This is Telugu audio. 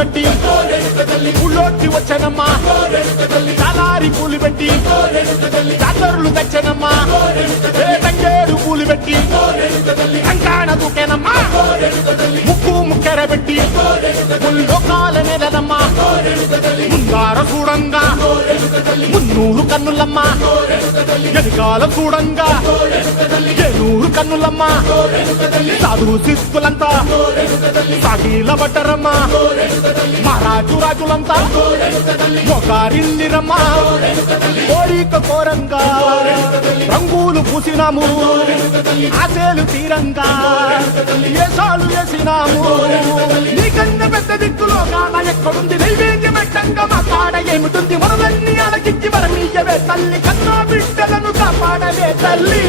కట్టి ఊళ్ళోకి వచ్చనమ్మా చాలారి పూలు పెట్టి జాతరులు తెచ్చనమ్మా తంగేడు పూలు పెట్టి కంకాణ దూకేనమ్మా ముక్కు ముక్కెర పెట్టి ముల్లోకాల నెలనమ్మా ముందార చూడంగా మున్నూరు కన్నులమ్మా వెనుకాల చూడంగా ఏనూరు కన్నులమ్మా సాధు శిస్తులంతా సాగిల బట్టరమ్మా మహారాజు రాజులంతా మొగారిల్లిరమ్మా కోరిక కోరంగా రంగులు పూసినాము ఆశలు తీరంగా ఏసాలు వేసినాము నీకన్నా పెద్ద దిక్కులో కాన ఎక్కడుంది నైవేద్యం పెట్టంగా మా కాడ ఏమిటుంది మనలన్నీ అలకించి వరమీయవే తల్లి కన్నా బిడ్డలను కాపాడవే తల్లి